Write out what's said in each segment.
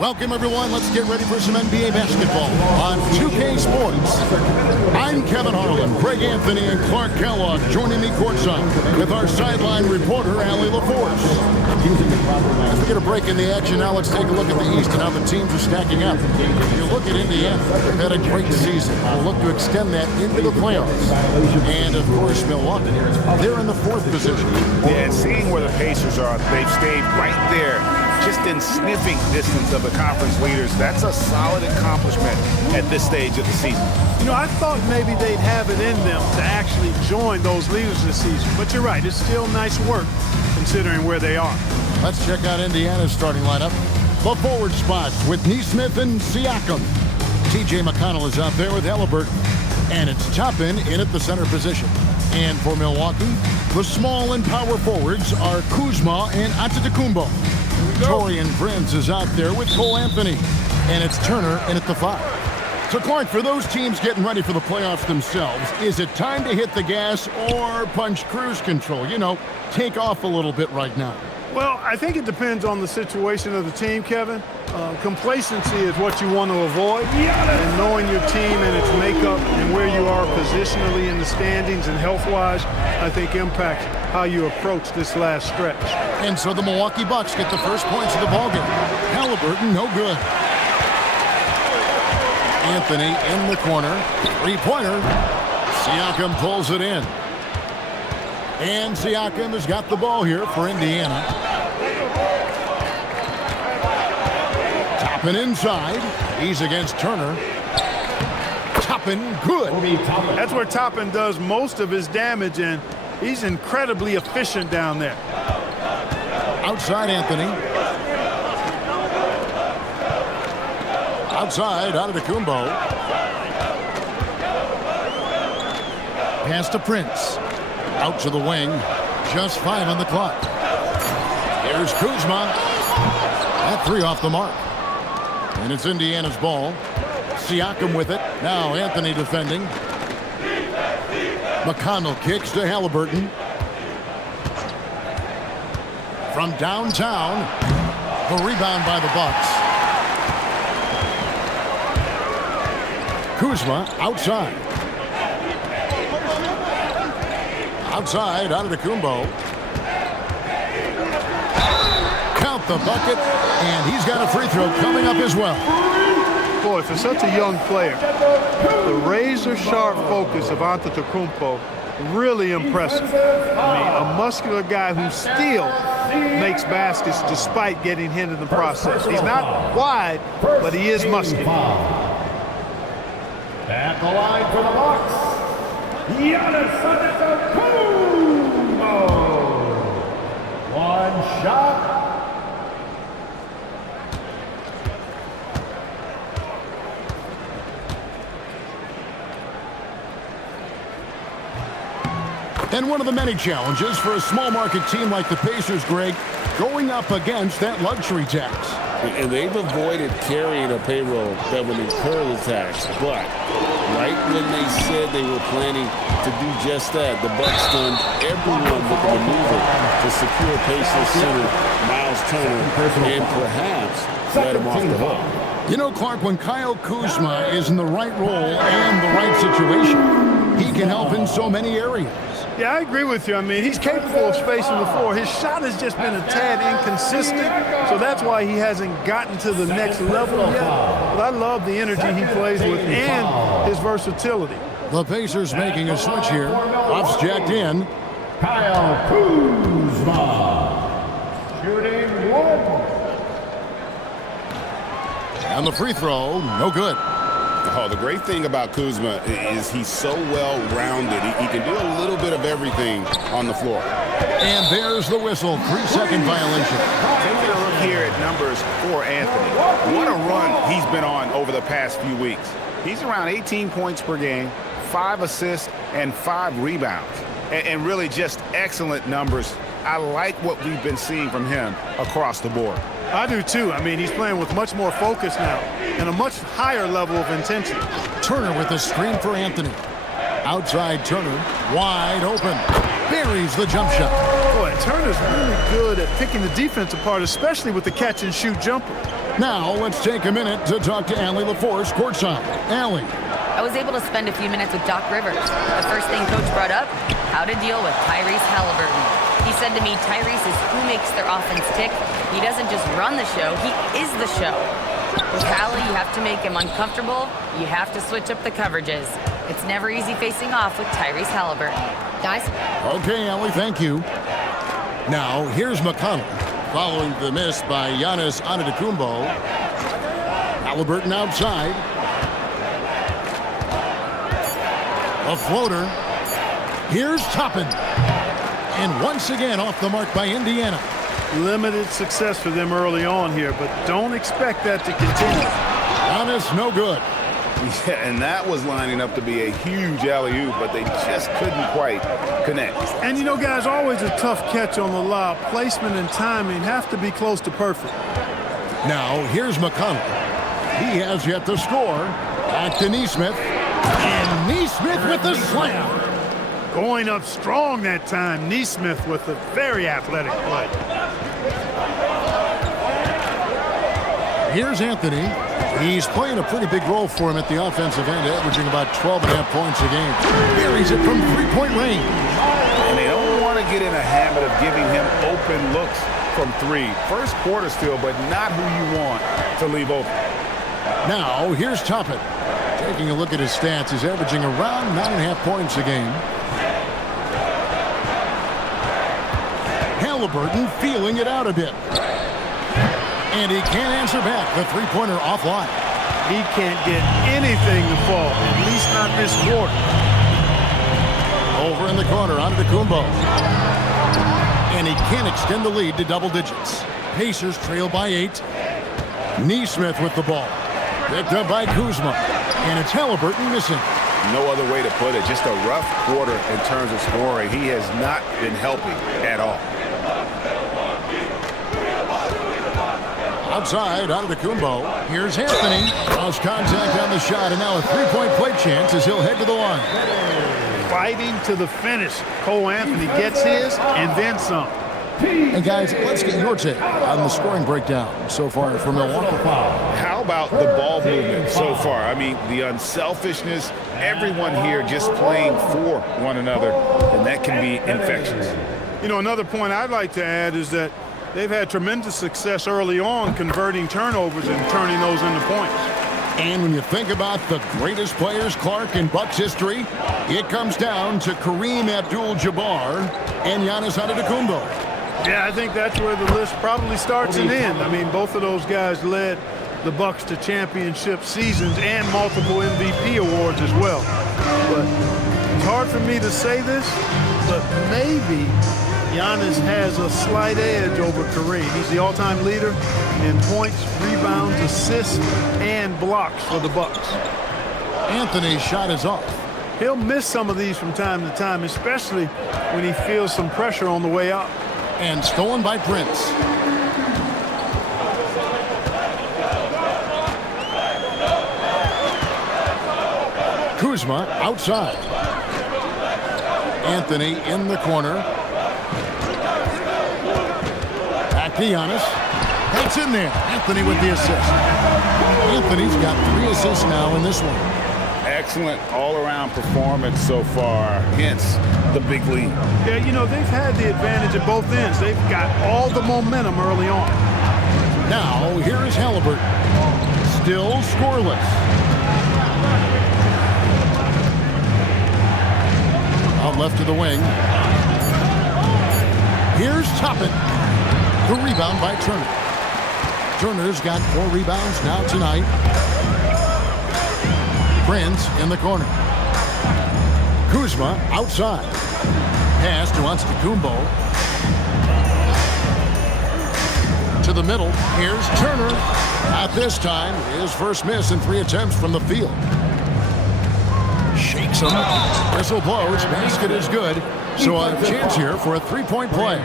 Welcome, everyone. Let's get ready for some NBA basketball on 2K Sports. I'm Kevin Harlan, Craig Anthony, and Clark Kellogg joining me courtside with our sideline reporter, Allie LaForce. As we get a break in the action, now let's take a look at the East and how the teams are stacking up. If you look at Indiana, they've had a great season. We'll look to extend that into the playoffs. And, of course, Milwaukee, they're in the 4th position. Yeah, and seeing where the Pacers are, they've stayed right there, just in sniffing distance of the conference leaders. That's a solid accomplishment at this stage of the season. You know, I thought maybe they'd have it in them to actually join those leaders this season. But you're right, it's still nice work considering where they are. Let's check out Indiana's starting lineup. The forward spots with Naismith and Siakam. T.J. McConnell is out there with Halliburton. And it's Toppin in at the center position. And for Milwaukee, the small and power forwards are Kuzma and Antetokounmpo. Torian Prince is out there with Cole Anthony. And it's Turner in at the 5. So, Clark, for those teams getting ready for the playoffs themselves, is it time to hit the gas or punch cruise control? You know, take off a little bit right now. Well, I think it depends on the situation of the team, Kevin. Complacency is what you want to avoid. And knowing your team and its makeup and where you are positionally in the standings and health-wise, I think impacts how you approach this last stretch. And so the Milwaukee Bucks get the first points of the ballgame. Halliburton, no good. Anthony in the corner. Three-pointer. Siakam pulls it in. And Siakam has got the ball here for Indiana. Toppin inside. He's against Turner. Toppin, good. That's where Toppin does most of his damage, and he's incredibly efficient down there. Outside Anthony. Outside, Antetokounmpo. Pass to Prince. Out to the wing. Just 5 on the clock. Here's Kuzma. That 3 off the mark. And it's Indiana's ball. Siakam with it. Now Anthony defending. McConnell kicks to Halliburton. From downtown. The rebound by the Bucks. Kuzma outside. Outside, Antetokounmpo. Count the bucket, and he's got a free throw coming up as well. Boy, for such a young player, the razor-sharp focus of Antetokounmpo, really impressive. I mean, a muscular guy who still makes baskets despite getting hit in the process. He's not wide, but he is muscular. At the line for the Bucks, Giannis Antetokounmpo. One shot. And one of the many challenges for a small market team like the Pacers, Greg, going up against that luxury tax. And they've avoided carrying a payroll that would incur the tax. But right when they said they were planning to do just that, the Bucks stunned everyone with the maneuver to secure Pacers center Miles Turner and perhaps let him off the hook. You know, Clark, when Kyle Kuzma is in the right role and the right situation, he can help in so many areas. Yeah, I agree with you. I mean, he's capable of spacing the floor. His shot has just been a tad inconsistent, so that's why he hasn't gotten to the next level yet. But I love the energy he plays with and his versatility. The Pacers making a switch here. Off's jacked in. Kyle Kuzma. Shooting 1. And the free throw, no good. Oh, the great thing about Kuzma is he's so well-rounded. He can do a little bit of everything on the floor. And there's the whistle. 3-second violation. Taking a look here at numbers for Anthony. What a run he's been on over the past few weeks. He's around 18 points per game, 5 assists, and 5 rebounds. And really just excellent numbers. I like what we've been seeing from him across the board. I do too. I mean, he's playing with much more focus now and a much higher level of intensity. Turner with the screen for Anthony. Outside Turner, wide open. Buries the jump shot. Boy, Turner's really good at picking the defense apart, especially with the catch-and-shoot jumper. Now, let's take a minute to talk to Allie LaForce courtside. Allie. I was able to spend a few minutes with Doc Rivers. The first thing Coach brought up, how to deal with Tyrese Halliburton. He said to me, Tyrese is who makes their offense tick. He doesn't just run the show, he is the show. With Hallie, you have to make him uncomfortable. You have to switch up the coverages. It's never easy facing off with Tyrese Halliburton. Guys? Okay, Allie, thank you. Now, here's McConnell, following the miss by Giannis Antetokounmpo. Halliburton outside. A floater. Here's Toppin. And once again off the mark by Indiana. Limited success for them early on here, but don't expect that to continue. Giannis, no good. Yeah, and that was lining up to be a huge alley-oop, but they just couldn't quite connect. And you know, guys, always a tough catch on the lob. Placement and timing have to be close to perfect. Now, here's McConnell. He has yet to score. Back to Naismith. And Naismith with the slam. Going up strong that time. Naismith with a very athletic play. Here's Anthony. He's playing a pretty big role for him at the offensive end, averaging about 12.5 points a game. Buries it from three-point range. And they don't want to get in a habit of giving him open looks from three. First quarter still, but not who you want to leave open. Now, here's Toppin. Taking a look at his stats, he's averaging around 9.5 points a game. Halliburton feeling it out a bit. And he can't answer back. The three-pointer offline. He can't get anything to fall, at least not this quarter. Over in the corner, Antetokounmpo. And he can't extend the lead to double digits. Pacers trail by 8. Naismith with the ball. Picked up by Kuzma. And it's Halliburton missing. No other way to put it. Just a rough quarter in terms of scoring. He has not been helping at all. Outside, Antetokounmpo. Here's Anthony. Lost contact on the shot, and now a three-point play chance as he'll head to the line. Fighting to the finish. Cole Anthony gets his and then some. And guys, let's get your take on the scoring breakdown so far from Milwaukee. How about the ball movement so far? I mean, the unselfishness, everyone here just playing for one another, and that can be infectious. You know, another point I'd like to add is that they've had tremendous success early on converting turnovers and turning those into points. And when you think about the greatest players, Clark, in Bucks history, it comes down to Kareem Abdul-Jabbar and Giannis Antetokounmpo. Yeah, I think that's where the list probably starts and ends. I mean, both of those guys led the Bucks to championship seasons and multiple MVP awards as well. But it's hard for me to say this, but maybe Giannis has a slight edge over Kareem. He's the all-time leader in points, rebounds, assists, and blocks for the Bucks. Anthony's shot is off. He'll miss some of these from time to time, especially when he feels some pressure on the way up. And stolen by Prince. Kuzma outside. Anthony in the corner. Back to Giannis. That's in there. Anthony with the assist. Anthony's got 3 assists now in this one. Excellent all-around performance so far, hence the big lead. Yeah, you know, they've had the advantage at both ends. They've got all the momentum early on. Now, here is Halliburton. Still scoreless. Out left to the wing. Here's Toppin. The rebound by Turner. Turner's got 4 rebounds now tonight. Prince in the corner. Kuzma outside. Pass to Antetokounmpo. To the middle. Here's Turner. At this time, his first miss in 3 attempts from the field. Shakes him. Whistle blows. Basket is good. So a chance here for a 3-point play.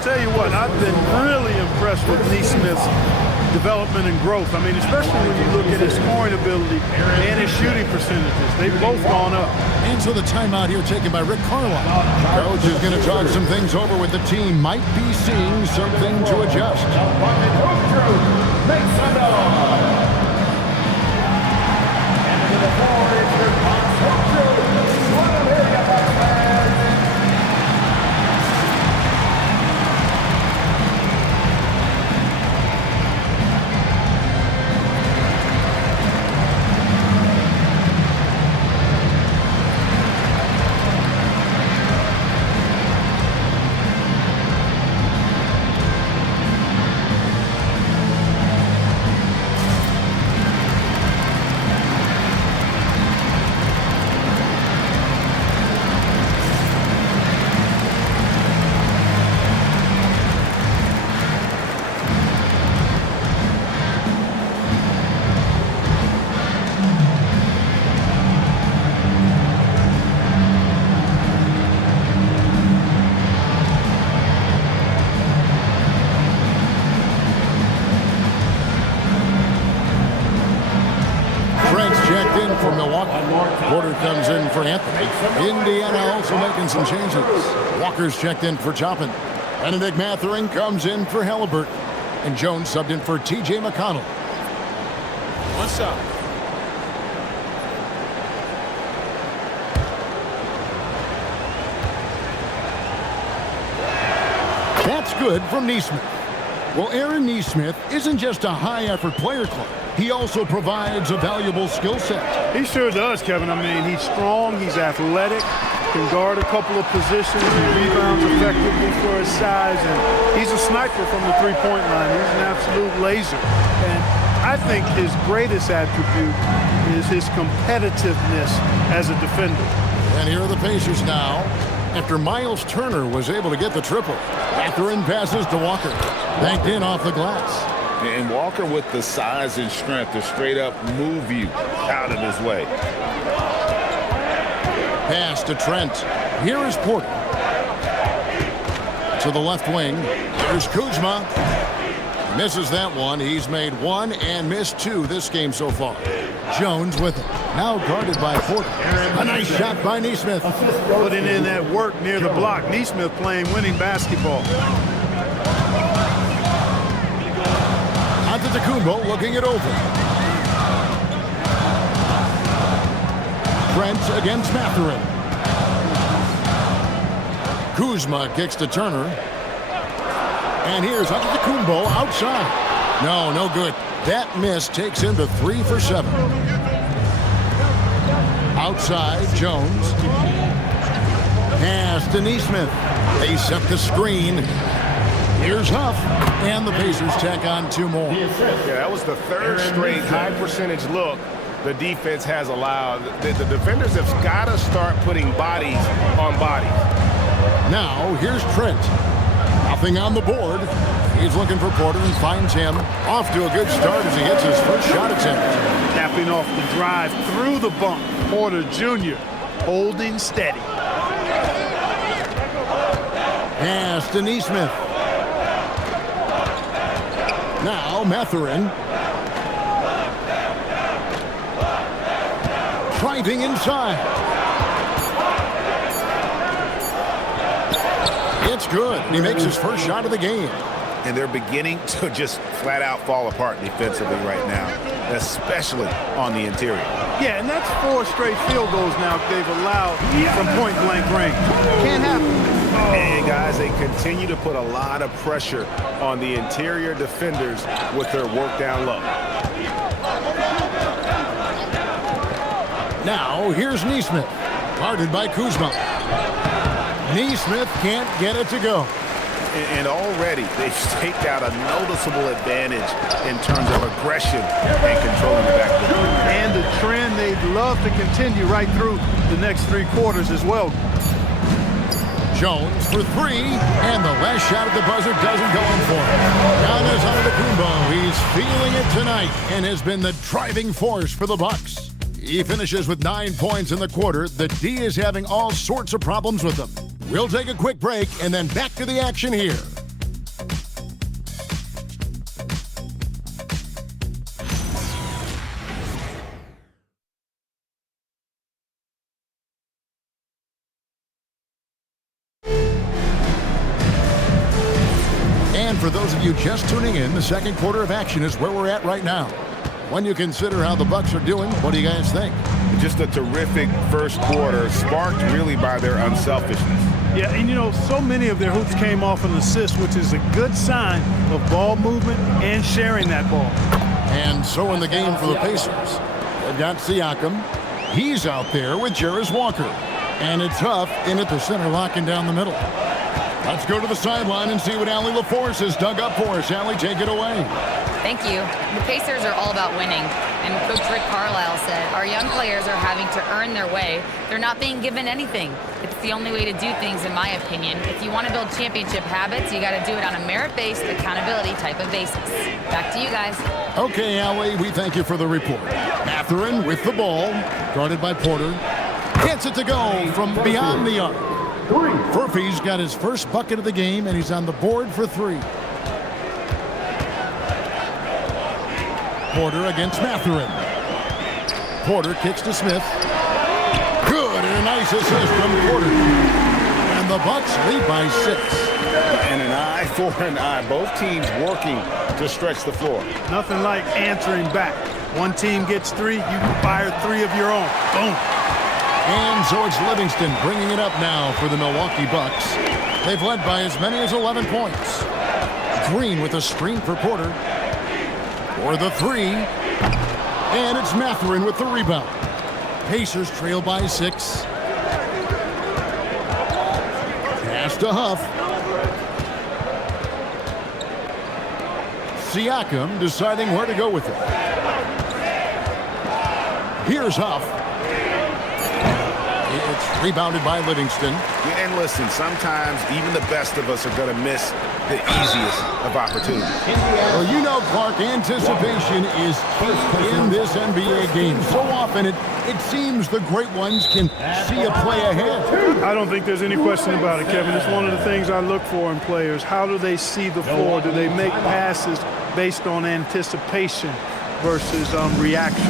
Tell you what, I've been really impressed with Naismith's development and growth. I mean, especially when you look at his scoring ability and his shooting percentages. They've both gone up. And so the timeout here taken by Rick Carlisle. Coach is going to talk some things over with the team. Might be seeing something to adjust. Checked in for Milwaukee. Porter comes in for Anthony. Indiana also making some changes. Walker's checked in for Toppin. Benedict Mathurin comes in for Halliburton. And Jones subbed in for TJ McConnell. What's up? That's good from Naismith. Well, Aaron Naismith isn't just a high-effort player club. He also provides a valuable skill set. He sure does, Kevin. I mean, he's strong, he's athletic, can guard a couple of positions, he rebounds effectively for his size, and he's a sniper from the three-point line. He's an absolute laser. And I think his greatest attribute is his competitiveness as a defender. And here are the Pacers now. After Miles Turner was able to get the triple, Mathurin passes to Walker. Banked in off the glass. And Walker with the size and strength to straight up move you out of his way. Pass to Trent. Here is Porter. To the left wing. Here's Kuzma. Misses that one. He's made one and missed two this game so far. Jones with it. Now guarded by Porter. A nice shot by Naismith. Putting in that work near the block. Naismith playing winning basketball. Antetokounmpo looking it over. Trent against Mathurin. Kuzma kicks to Turner. And here's Antetokounmpo outside. No good. That miss takes him to 3 for 7. Outside, Jones. Pass to Naismith. They set the screen. Here's Huff, and the Pacers tack on 2 more. Yeah, that was the third straight high percentage look the defense has allowed. The defenders have got to start putting bodies on bodies. Now, here's Trent. Nothing on the board. He's looking for Porter and finds him. Off to a good start as he hits his first shot attempt. Tapping off the drive through the bump. Porter Jr. holding steady. Pass to Naismith. Now Mathurin. Driving inside. It's good. He makes his first shot of the game. And they're beginning to just flat out fall apart defensively right now, especially on the interior. Yeah, and that's 4 straight field goals now they've allowed from point-blank range. Can't happen. And guys, they continue to put a lot of pressure on the interior defenders with their work down low. Now, here's Naismith, guarded by Kuzma. Naismith can't get it to go. And already they've staked out a noticeable advantage in terms of aggression and controlling the backcourt. And the trend they'd love to continue right through the next 3 quarters as well. Jones for 3, and the last shot at the buzzer doesn't go in for him. Giannis Antetokounmpo, he's feeling it tonight and has been the driving force for the Bucks. He finishes with 9 points in the quarter. The D is having all sorts of problems with them. We'll take a quick break and then back to the action here. for those of you just tuning in, the second quarter of action is where we're at right now. When you consider how the Bucks are doing, what do you guys think? Just a terrific first quarter, sparked really by their unselfishness. Yeah, and you know, so many of their hoops came off an assist, which is a good sign of ball movement and sharing that ball. And so in the game for the Pacers, they've got Siakam. He's out there with Jarris Walker. And it's Huff in at the center, locking down the middle. Let's go to the sideline and see what Allie LaForce has dug up for us. Allie, take it away. Thank you. The Pacers are all about winning. And Coach Rick Carlisle said, our young players are having to earn their way. They're not being given anything. It's the only way to do things, in my opinion. If you want to build championship habits, you got to do it on a merit-based, accountability type of basis. Back to you guys. Okay, Allie, we thank you for the report. Mathurin with the ball, guarded by Porter. Gets it to go from beyond the arc. Furphy's got his first bucket of the game, and he's on the board for 3. Porter against Mathurin. Porter kicks to Smith. Good, and a nice assist from Porter. And the Bucks lead by 6. And an eye for an eye. Both teams working to stretch the floor. Nothing like answering back. One team gets 3, you can fire 3 of your own. Boom. And so it's Livingston bringing it up now for the Milwaukee Bucks. They've led by as many as 11 points. Green with a screen for Porter. For the 3. And it's Mathurin with the rebound. Pacers trail by 6. Pass to Huff. Siakam deciding where to go with it. Here's Huff. It's rebounded by Livingston. Yeah, and listen, sometimes even the best of us are going to miss the easiest of opportunities. Well, you know, Clark, anticipation is key in this NBA game. So often it seems the great ones can see a play ahead. I don't think there's any question about it, Kevin. It's one of the things I look for in players. How do they see the floor? Do they make passes based on anticipation versus reaction?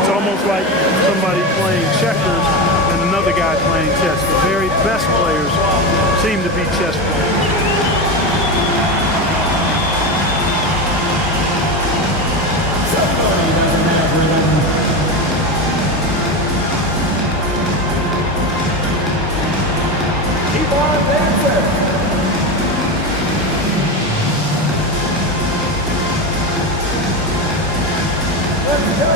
It's almost like somebody playing checkers and another guy playing chess. The very best players seem to be chess players. Keep on dancing. Let's go.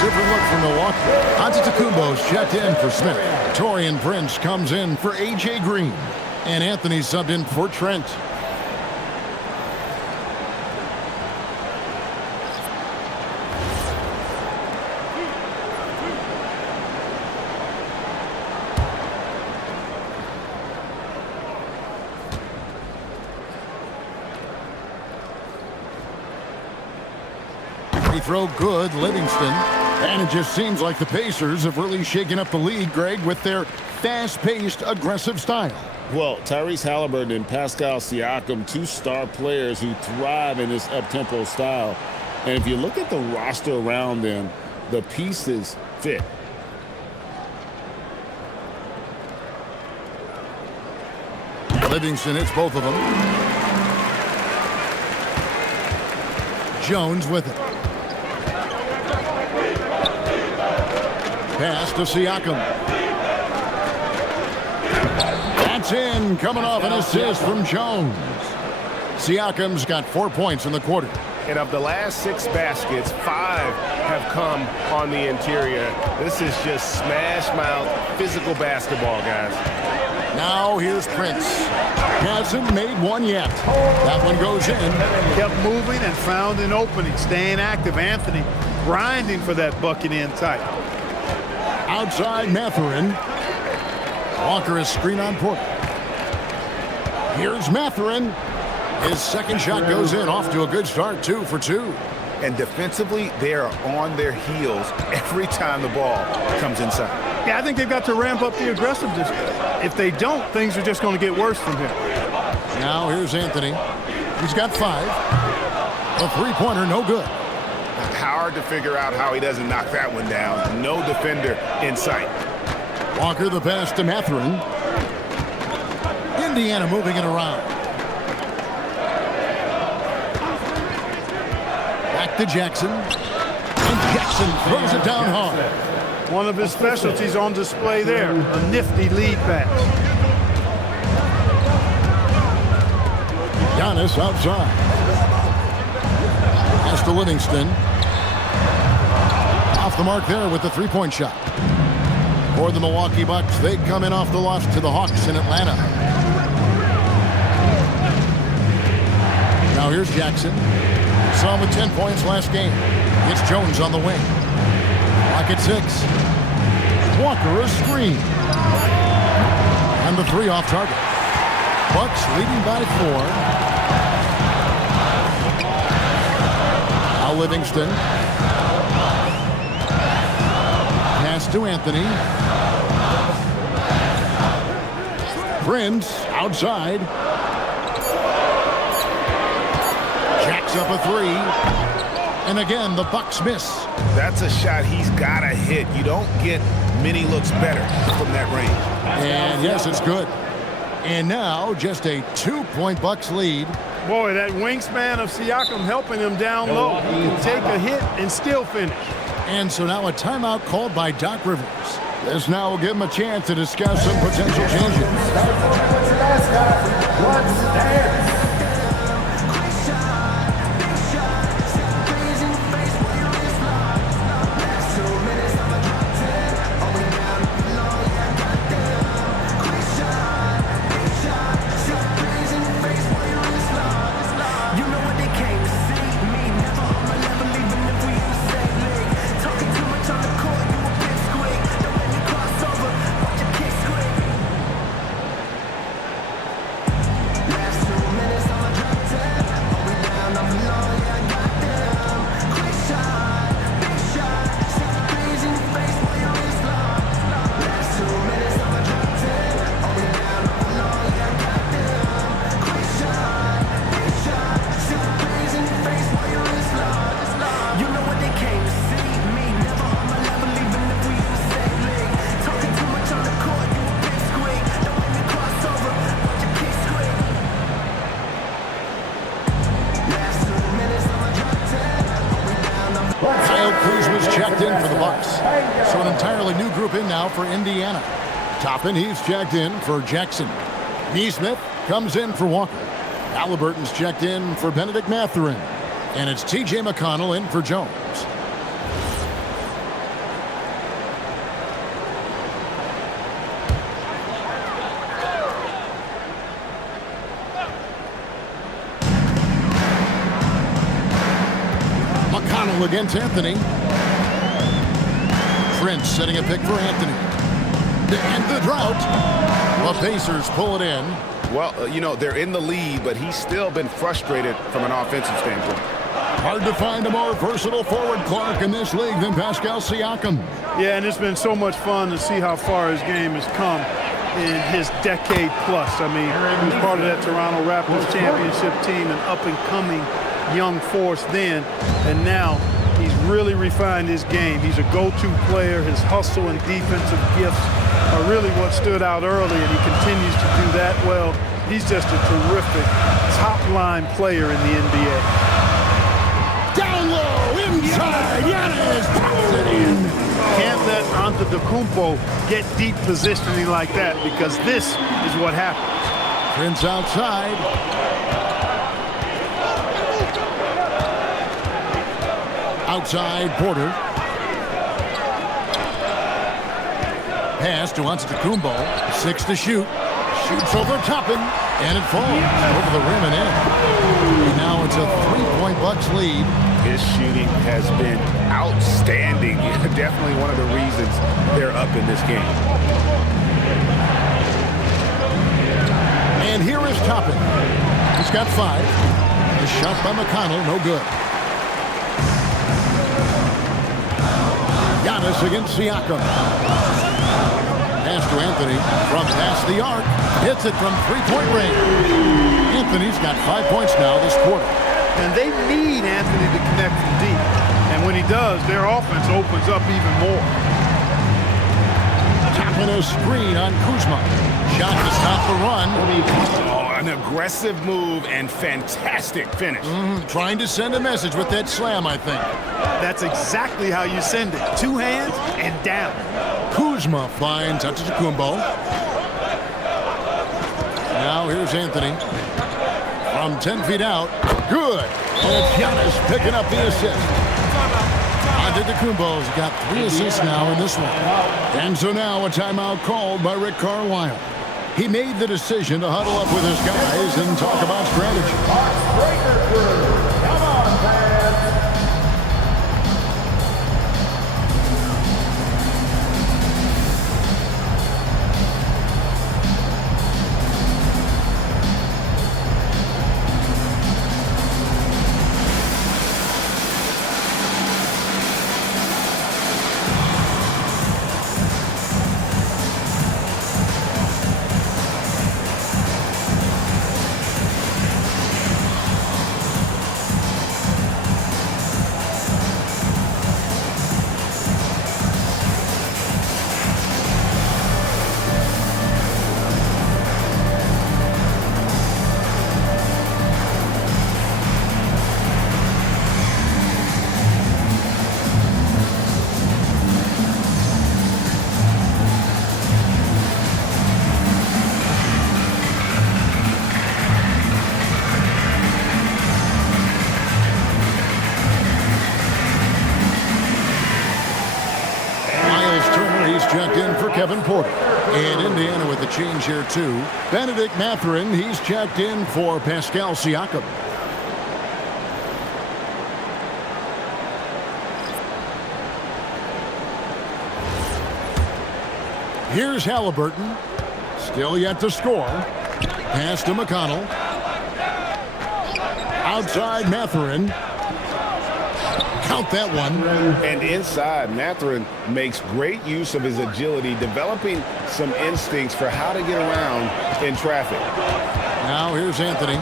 Different look for Milwaukee. Antetokounmpo's checked in for Smith. Taurean Prince comes in for A.J. Green. And Anthony subbed in for Trent. Free throw good, Livingston. And it just seems like the Pacers have really shaken up the league, Greg, with their fast-paced, aggressive style. Well, Tyrese Halliburton and Pascal Siakam, 2 star players who thrive in this up-tempo style. And if you look at the roster around them, the pieces fit. Livingston hits both of them. Jones with it. Pass to Siakam. That's in, coming off an assist from Jones. Siakam's got 4 points in the quarter. And of the last 6 baskets, 5 have come on the interior. This is just smash-mouth physical basketball, guys. Now here's Prince. Hasn't made one yet. That one goes in. Kept moving and found an opening, staying active. Anthony grinding for that bucket in tight. outside Mathurin. Walker is screen on Porter. Here's Mathurin. His second shot goes in, off to a good start, 2 for 2. And defensively, they are on their heels every time the ball comes inside. Yeah, I think they've got to ramp up the aggressiveness. If they don't, things are just going to get worse from here. Now here's Anthony. He's got 5. A three-pointer, no good. Hard to figure out how he doesn't knock that one down. No defender in sight. Walker the pass to Mathurin. Indiana moving it around. Back to Jackson. And Jackson throws it down hard. One of his specialties on display there, a nifty lead pass. Giannis outside. Pass to Livingston. Off the mark there with the three-point shot. For the Milwaukee Bucks, they come in off the loss to the Hawks in Atlanta. Now here's Jackson. Saw him with 10 points last game. It's Jones on the wing. Clock at 6. Walker a screen. And the 3 off target. Bucks leading by 4. Now Livingston. Pass to Anthony. Prince outside. Jacks up a 3. And again, the Bucks miss. That's a shot he's got to hit. You don't get many looks better from that range. And yes, it's good. And now just a 2-point Bucks lead. Boy, that wingspan of Siakam helping him down low. He can take a hit and still finish. And so now a timeout called by Doc Rivers. This now will give him a chance to discuss some potential changes. Checked in for the Bucks. So an entirely new group in now for Indiana. Toppin, he's checked in for Jackson. Naismith comes in for Walker. Halliburton's checked in for Benedict Mathurin. And it's TJ McConnell in for Jones. McConnell against Anthony. Prince setting a pick for Anthony. To end the drought. The Pacers pull it in. Well, you know, they're in the lead, but he's still been frustrated from an offensive standpoint. Hard to find a more versatile forward, Clark, in this league than Pascal Siakam. Yeah, and it's been so much fun to see how far his game has come in his decade plus. I mean, he was part of that Toronto Raptors championship team, an up-and-coming young force then, and now he's really refined his game. He's a go-to player. His hustle and defensive gifts are really what stood out early, and he continues to do that well. He's just a terrific top-line player in the NBA. Down low, inside, Giannis pops it in. Can't let Antetokounmpo get deep positioning like that, because this is what happens. Prince outside. Outside, Porter. Pass to Antetokounmpo. 6 to shoot. Shoots over Toppin, and it falls over the rim and in. And now it's a 3-point Bucks lead. His shooting has been outstanding. Definitely one of the reasons they're up in this game. And here is Toppin. He's got 5. The shot by McConnell, no good. Giannis against Siakam. Pass to Anthony from past the arc. Hits it from three-point range. Anthony's got 5 points now this quarter. And they need Anthony to connect from deep. And when he does, their offense opens up even more. Tapping a screen on Kuzma. Shot to stop the run. Oh, an aggressive move and fantastic finish. Trying to send a message with that slam, I think. That's exactly how you send it. 2 hands and down. Kuzma finds Antetokounmpo. Now here's Anthony. From 10 feet out. Good. And it's Giannis picking up the assist. Antetokounmpo's got 3 assists now in this one. And so now a timeout called by Rick Carlisle. He made the decision to huddle up with his guys and talk about strategy. Come on, fans. Checked in for Kevin Porter. And Indiana with the change here, too. Benedict Mathurin, he's checked in for Pascal Siakam. Here's Halliburton. Still yet to score. Pass to McConnell. Outside Mathurin. Count that one. And inside, Mathurin makes great use of his agility, developing some instincts for how to get around in traffic. Now here's Anthony.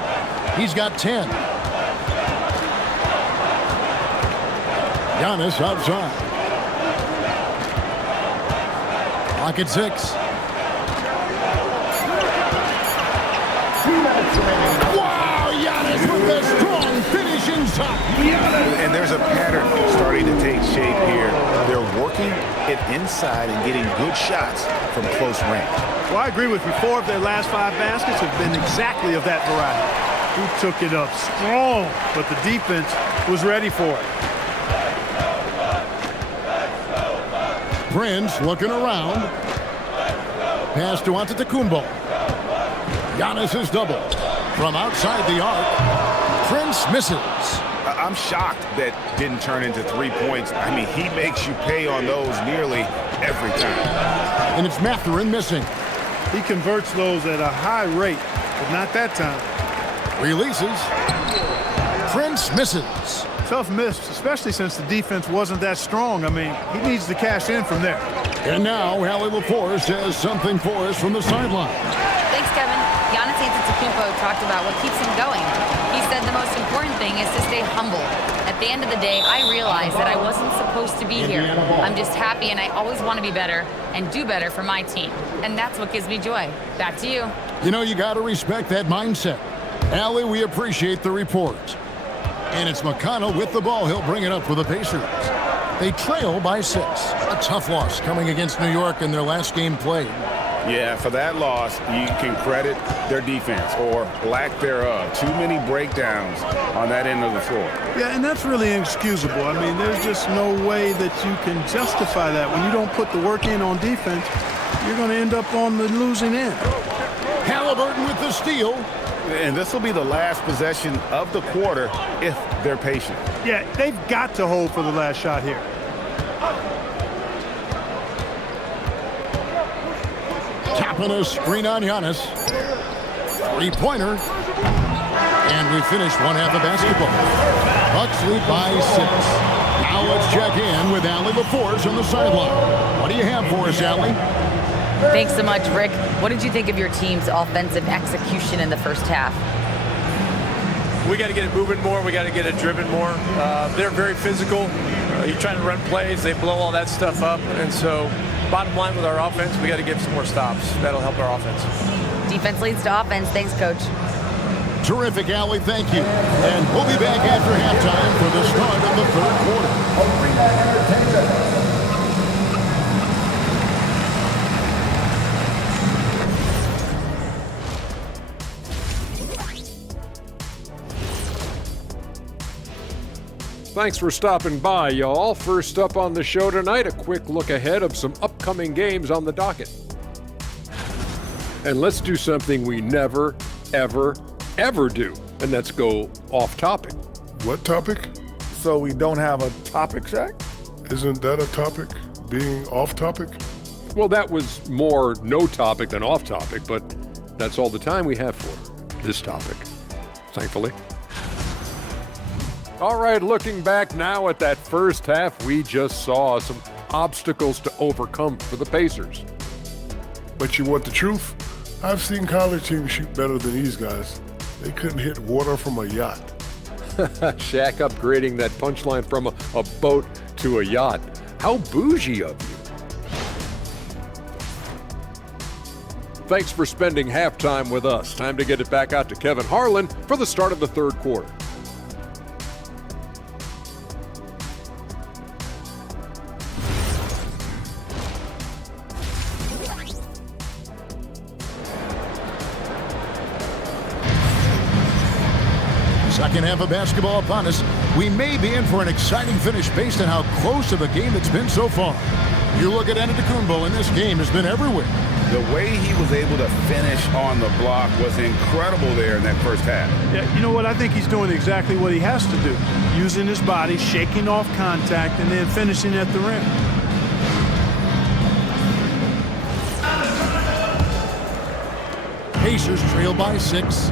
He's got 10. Giannis outside. Clock at 6. Wow, Giannis with a strong finish inside. And there's a pattern starting to take shape here. They're working it inside and getting good shots from close range. Well, I agree with you. 4 of their last 5 baskets have been exactly of that variety. He took it up strong, but the defense was ready for it. Prince looking around. Pass to Antetokounmpo. Giannis is double. From outside the arc, Prince misses. I'm shocked that didn't turn into 3 points. I mean, he makes you pay on those nearly every time. And it's Mathurin missing. He converts those at a high rate, but not that time. Releases. Prince misses. Tough miss, especially since the defense wasn't that strong. I mean, he needs to cash in from there. And now, Allie LaForce has something for us from the sideline. Thanks, Kevin. Giannis Antetokounmpo talked about what keeps him going. He said the most important thing is to stay humble. At the end of the day, I realized that I wasn't supposed to be here. I'm just happy, and I always want to be better and do better for my team. And that's what gives me joy. Back to you. You know, you got to respect that mindset. Allie, we appreciate the report. And it's McConnell with the ball. He'll bring it up for the Pacers. They trail by 6. A tough loss coming against New York in their last game played. Yeah, for that loss, you can credit their defense or lack thereof. Too many breakdowns on that end of the floor. Yeah, and that's really inexcusable. I mean, there's just no way that you can justify that. When you don't put the work in on defense, you're going to end up on the losing end. Halliburton with the steal. And this will be the last possession of the quarter if they're patient. Yeah, they've got to hold for the last shot here. Tapping a screen on Giannis. Three-pointer. And we finished one half of basketball. Bucks lead by 6. Now let's check in with Allie LaForce on the sideline. What do you have for us, Allie? Thanks so much, Rick. What did you think of your team's offensive execution in the first half? We got to get it moving more. We got to get it driven more. They're very physical. You're trying to run plays. They blow all that stuff up. And so bottom line with our offense, we got to get some more stops. That'll help our offense. Defense leads to offense. Thanks, Coach. Terrific, Allie. Thank you. And we'll be back after halftime for the start of the third quarter. Thanks for stopping by, y'all. First up on the show tonight, a quick look ahead of some upcoming games on the docket. And let's do something we never, ever, ever do, and that's go off topic. What topic? So we don't have a topic, Shaq? Isn't that a topic, being off topic? Well, that was more no topic than off topic, but that's all the time we have for this topic, thankfully. All right, looking back now at that first half, we just saw some obstacles to overcome for the Pacers. But you want the truth? I've seen college teams shoot better than these guys. They couldn't hit water from a yacht. Shaq upgrading that punchline from a boat to a yacht. How bougie of you. Thanks for spending halftime with us. Time to get it back out to Kevin Harlan for the start of the third quarter. Second half of basketball upon us. We may be in for an exciting finish based on how close to the game it's been so far. You look at Antetokounmpo, and this game has been everywhere. The way he was able to finish on the block was incredible there in that first half. Yeah, you know what? I think he's doing exactly what he has to do. Using his body, shaking off contact, and then finishing at the rim. Pacers trail by 6.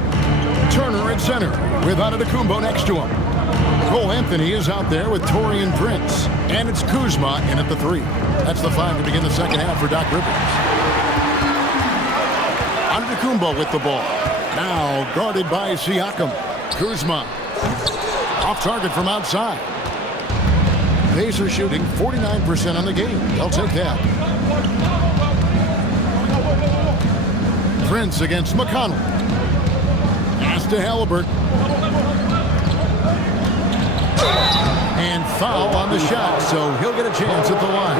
Turner at center with Antetokounmpo next to him. Cole Anthony is out there with Taurean Prince. And it's Kuzma in at the 3. That's the 5 to begin the second half for Doc Rivers. Antetokounmpo with the ball. Now guarded by Siakam. Kuzma off target from outside. Pacers shooting 49% on the game. They'll take that. Prince against McConnell. Pass to Halliburton. And foul on the shot, so he'll get a chance at the line.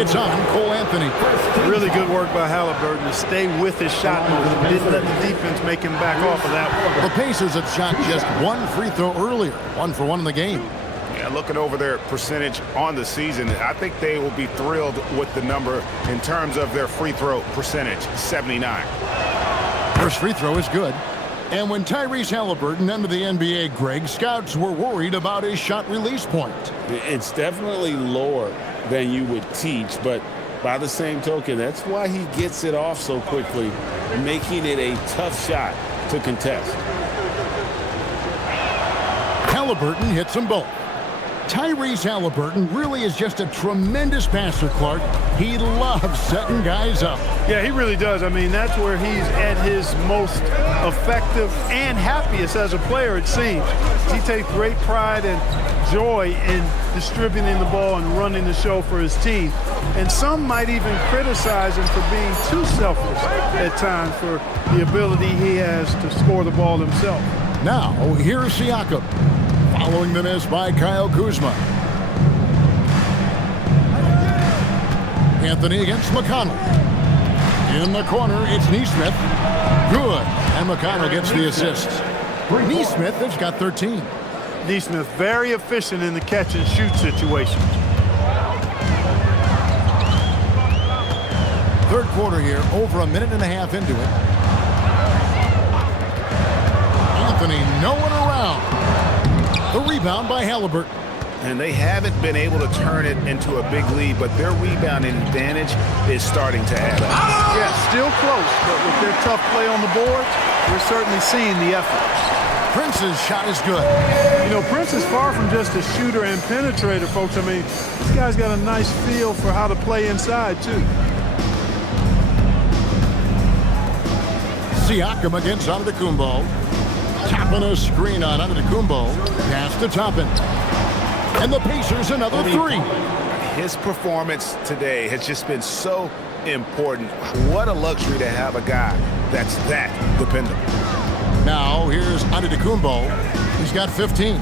It's on Cole Anthony. Really good work by Halliburton to stay with his shot motion. Didn't let the defense make him back off of that one. The Pacers have shot just one free throw earlier. 1 for 1 in the game. Yeah, looking over their percentage on the season, I think they will be thrilled with the number in terms of their free throw percentage, 79. First free throw is good. And when Tyrese Halliburton entered the NBA, Greg, scouts were worried about his shot release point. It's definitely lower than you would teach, but by the same token, that's why he gets it off so quickly, making it a tough shot to contest. Halliburton hits them both. Tyrese Halliburton really is just a tremendous passer, Clark. He loves setting guys up. Yeah, he really does. I mean, that's where he's at his most effective and happiest as a player, it seems. He takes great pride and joy in distributing the ball and running the show for his team. And some might even criticize him for being too selfless at times for the ability he has to score the ball himself. Now, here's Siakam. Following the miss by Kyle Kuzma. Anthony against McConnell. In the corner, it's Naismith. Good. And McConnell gets the assist. Naismith has got 13. Naismith very efficient in the catch and shoot situations. Third quarter here, over a minute and a half into it. Anthony, no one around. The rebound by Halliburton. And they haven't been able to turn it into a big lead, but their rebounding advantage is starting to add up. Yeah, still close, but with their tough play on the board, we're certainly seeing the effort. Prince's shot is good. You know, Prince is far from just a shooter and penetrator, folks. I mean, this guy's got a nice feel for how to play inside, too. Siakam against Antetokounmpo. Tapping a screen on Antetokounmpo. Pass to Toppin. And the Pacers another three. His performance today has just been so important. What a luxury to have a guy that's that dependable. Now here's Antetokounmpo. He's got 15.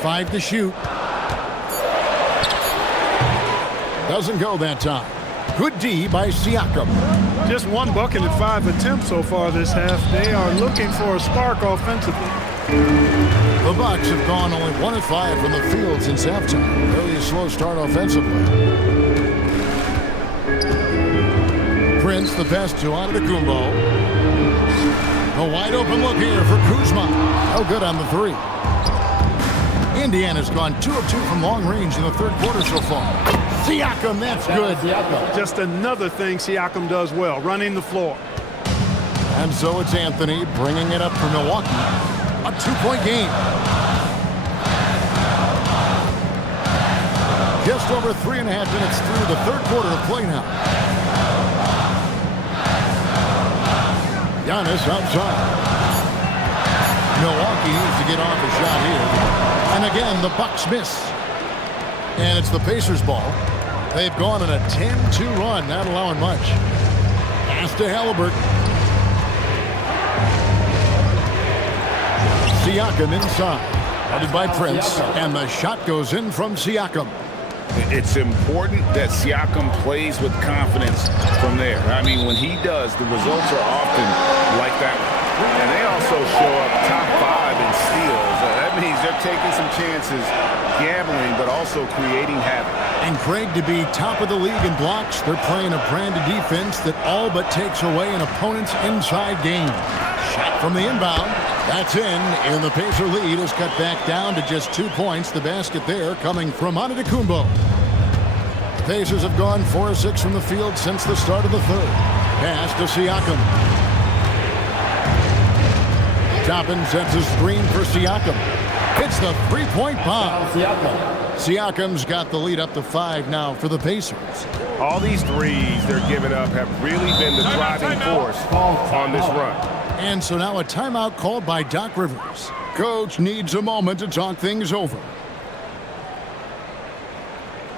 Five to shoot. Doesn't go that time. Good D by Siakam. Just one bucket and 5 attempts so far this half. They are looking for a spark offensively. The Bucks have gone only 1 of 5 from the field since halftime. Really a slow start offensively. Prince, the pass to Antetokounmpo. A wide open look here for Kuzma. Oh, good on the three. Indiana's gone 2 of 2 from long range in the third quarter so far. Siakam, that's good. Just another thing Siakam does well, running the floor. And so it's Anthony bringing it up for Milwaukee. A 2-point game. Just over 3.5 minutes through the third quarter of play now. Giannis outside. Milwaukee needs to get off a shot here. And again, the Bucks miss. And it's the Pacers' ball. They've gone on a 10-2 run, not allowing much. Pass to Halliburton. Siakam inside. Headed by Prince. And the shot goes in from Siakam. It's important that Siakam plays with confidence from there. I mean, when he does, the results are often like that one. And they also show up top 5 in steals. That means they're taking some chances, gambling, but also creating havoc. And Craig, to be top of the league in blocks, they're playing a brand of defense that all but takes away an opponent's inside game. Shot from the inbound. That's in, and the Pacer lead is cut back down to just 2 points. The basket there coming from Antetokounmpo. The Pacers have gone 4 of 6 from the field since the start of the third. Pass to Siakam. Toppin sets a screen for Siakam. It's the three-point bomb. Siakam's got the lead up to 5 now for the Pacers. All these threes they're giving up have really been the driving force on this run. And so now a timeout called by Doc Rivers. Coach needs a moment to talk things over.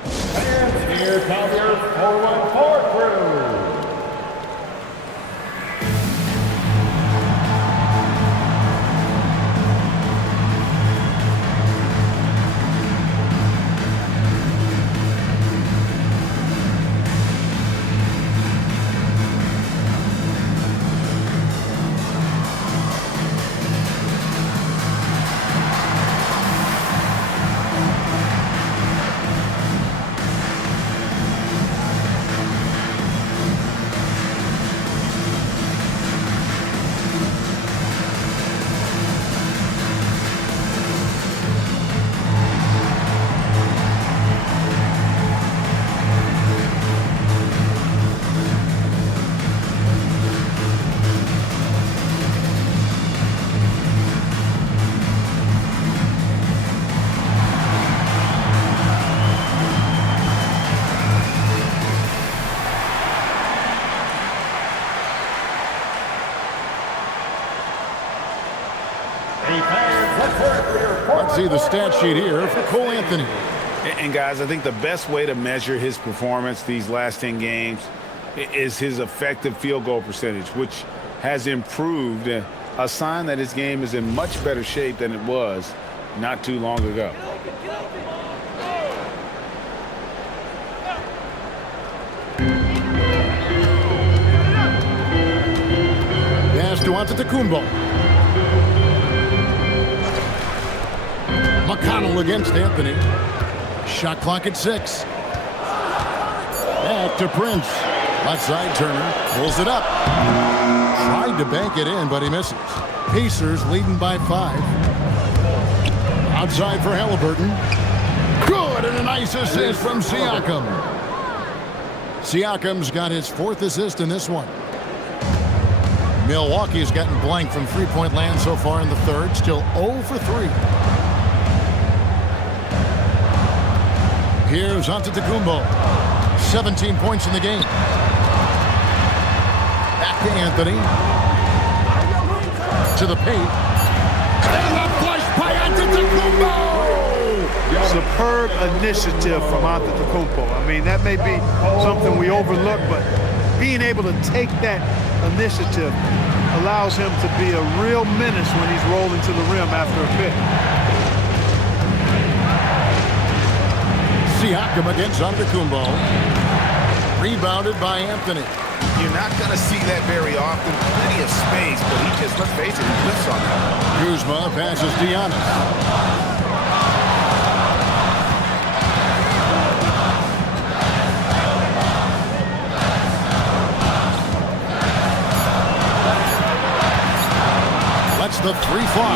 And here comes your forward crew. Let's see the stat sheet here for Cole Anthony. And guys, I think the best way to measure his performance these last 10 games is his effective field goal percentage, which has improved, a sign that his game is in much better shape than it was not too long ago. Pass to Antetokounmpo. McConnell against Anthony. Shot clock at 6. Back to Prince. Left side Turner. Pulls it up. Tried to bank it in, but he misses. Pacers leading by 5. Outside for Halliburton. Good, and a nice assist from Siakam. Siakam's got his 4th assist in this one. Milwaukee's gotten blank from three-point land so far in the 3rd. Still 0 for 3. Here's Antetokounmpo. 17 points in the game. Back to Anthony. To the paint. And a flush by Antetokounmpo! Superb initiative from Antetokounmpo. I mean, that may be something we overlook, but being able to take that initiative allows him to be a real menace when he's rolling to the rim after a pick. Siakam against Antetokounmpo. Rebounded by Anthony. You're not going to see that very often. Plenty of space, but he just, let's face it, he lifts on that. Kuzma passes Giannis. Lets the 3 fly.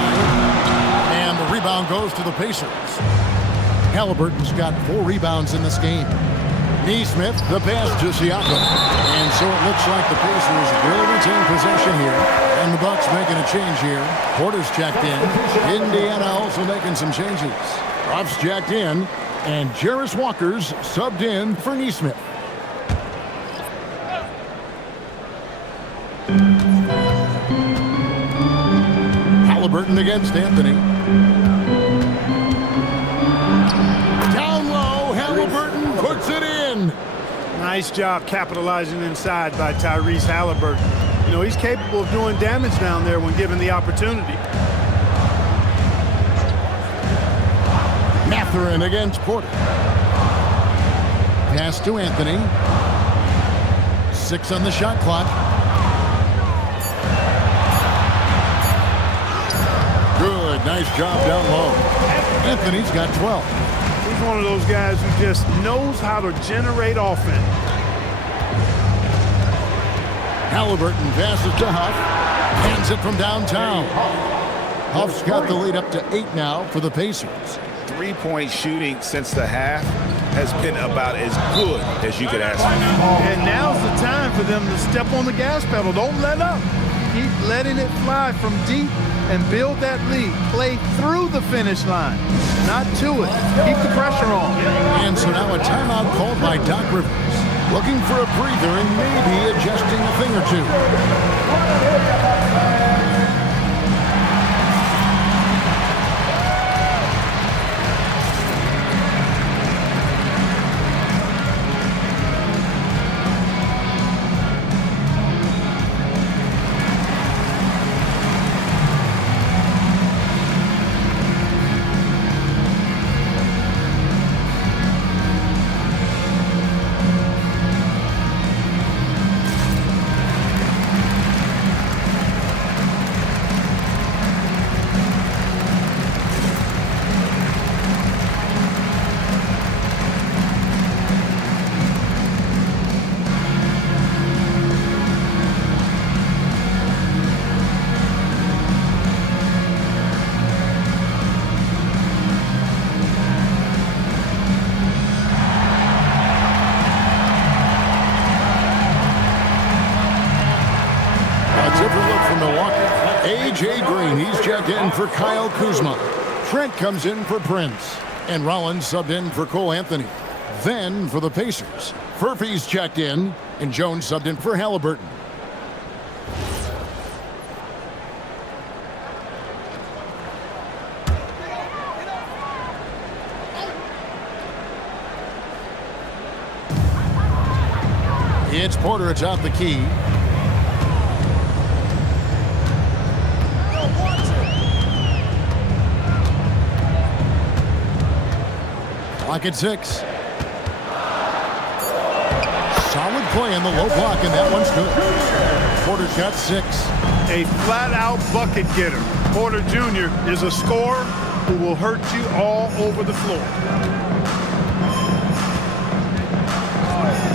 And the rebound goes to the Pacers. Halliburton's got 4 rebounds in this game. Naismith, the pass to Siakam. And so it looks like the Pacers will retain possession here. And the Bucks making a change here. Porter's checked in. Indiana also making some changes. Ruff's checked in. And Jarris Walker's subbed in for Naismith. Halliburton against Anthony. Down low, Halliburton puts it in. Nice job capitalizing inside by Tyrese Halliburton. You know, he's capable of doing damage down there when given the opportunity. Mathurin against Porter. Pass to Anthony. 6 on the shot clock. Good, nice job down low. Anthony's got 12. He's one of those guys who just knows how to generate offense. Halliburton passes to Huff. Hands it from downtown. Huff's got the lead up to 8 now for the Pacers. 3-point shooting since the half has been about as good as you could ask for. And now's the time for them to step on the gas pedal. Don't let up. Keep letting it fly from deep and build that lead. Play through the finish line, not to it. Keep the pressure on. And so now a timeout called by Doc Rivers. Looking for a breather and maybe adjusting a thing or two. He's checked in for Kyle Kuzma. Trent comes in for Prince. And Rollins subbed in for Cole Anthony. Then for the Pacers, Furphy's checked in. And Jones subbed in for Halliburton. It's Porter atop the key. Clock at 6. Solid play in the low block, and that one's good. Porter's got 6. A flat-out bucket getter. Porter Jr. is a scorer who will hurt you all over the floor.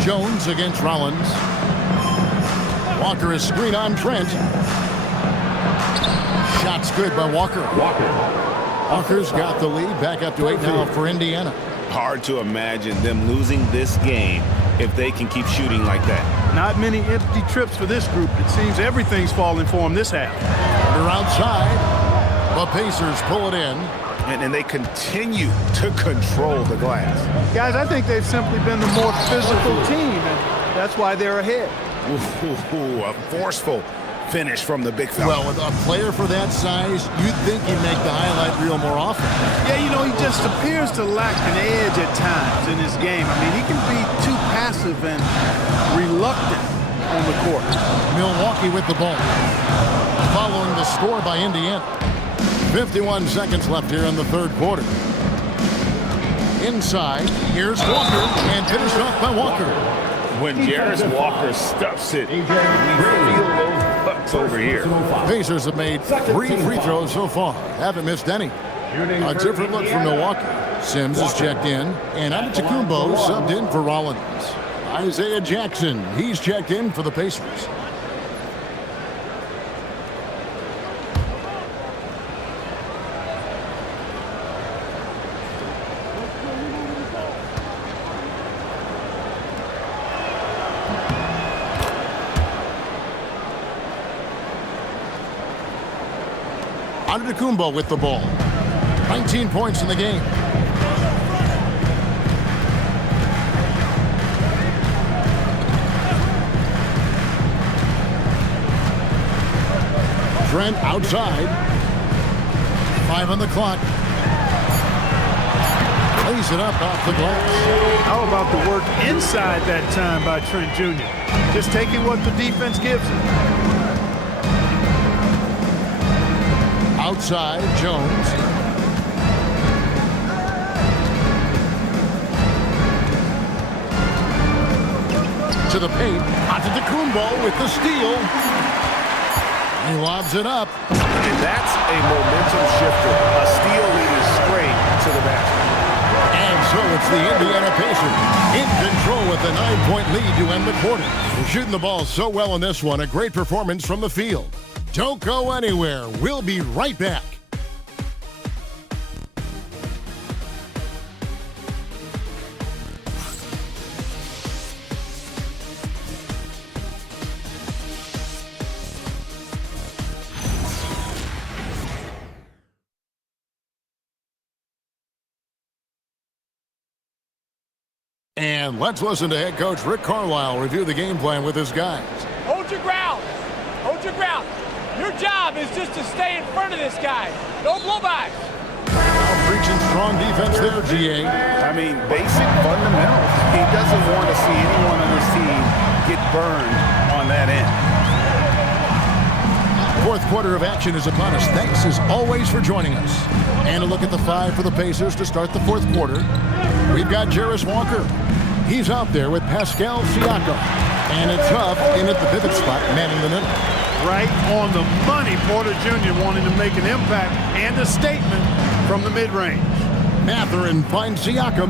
Jones against Rollins. Walker is screen on Trent. Shot's good by Walker. Walker's got the lead. Back up to 8 now for Indiana. Hard to imagine them losing this game if they can keep shooting like that. Not many empty trips for this group. It seems everything's falling for them this half. They're outside. The Pacers pull it in. And they continue to control the glass. Guys, I think they've simply been the more physical team, and that's why they're ahead. Ooh, a forceful finish from the big fella. Well, with a player for that size, you'd think he'd make the highlight reel more often. Yeah, you know, he just appears to lack an edge at times in his game. I mean, he can be too passive and reluctant on the court. Milwaukee with the ball. Following the score by Indiana. 51 seconds left here in the third quarter. Inside, here's Walker, and finished off by Walker. When Jarris Walker stuffs it, we feel those bucks over here. Pacers have made 3 free throws so far. Haven't missed any. A different look from Milwaukee. Sims is checked in, and Antetokounmpo subbed in for Rollins. Isaiah Jackson, he's checked in for the Pacers. Antetokounmpo with the ball. 19 points in the game. Trent outside. 5 on the clock. Lays it up off the glass. How about the work inside that time by Trent Jr.? Just taking what the defense gives him. Outside, Jones. To the paint. Antetokounmpo with the steal. He lobs it up. And that's a momentum shifter. A steal leading straight to the basket. And so it's the Indiana Pacers in control with a 9-point lead to end the quarter. They're shooting the ball so well in this one. A great performance from the field. Don't go anywhere. We'll be right back. And let's listen to head coach Rick Carlisle review the game plan with his guys. Hold your ground. Hold your ground. Your job is just to stay in front of this guy. No blowbacks. Now preaching strong defense there, GA. I mean, basic fundamentals. He doesn't want to see anyone on his team get burned on that end. Fourth quarter of action is upon us. Thanks as always for joining us. And a look at the 5 for the Pacers to start the fourth quarter. We've got Jarris Walker. He's out there with Pascal Siakam. And it's Huff in at the pivot spot, manning the middle. Right on the money, Porter Jr. wanting to make an impact and a statement from the mid-range. Mathurin finds Siakam.